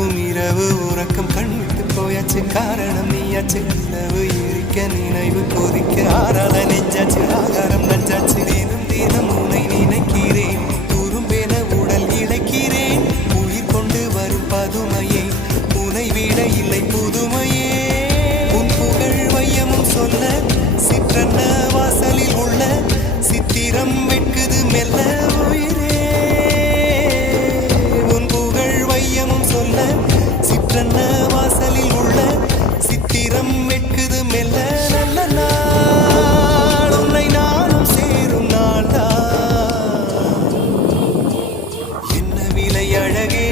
தவிக்கும் இரவு உறக்கம் கண்விட்டு போயாச்சு காரணம் நீயாச்சு நிலவு எரிக்க நினைவு கொதிக்க ஆறால நெஞ்சாச்சு ஆகாரம் நஞ்சாச்சு தினம் தினம் உனை நினைக்கிறேன் துரும்பென உடல் இழைக்கிறேன் உயிர் கொண்டு வரும் பதுமையே உனை விட இல்லை புதுமையே உன் புகழ் வையமும் சொல்ல சிற்றன்ன வாசலில் உள்ள சித்திரம் வெட்குது மெல்ல உயிரே உன் புகழ் வையமும் சொல்ல சிற்றன்ன வாசலில் உள்ள சித்திரம் வெட்குது மெல்ல நல்ல நாள் உன்னை நானும் சேரும் நாள்தான் என்ன விலை அழகே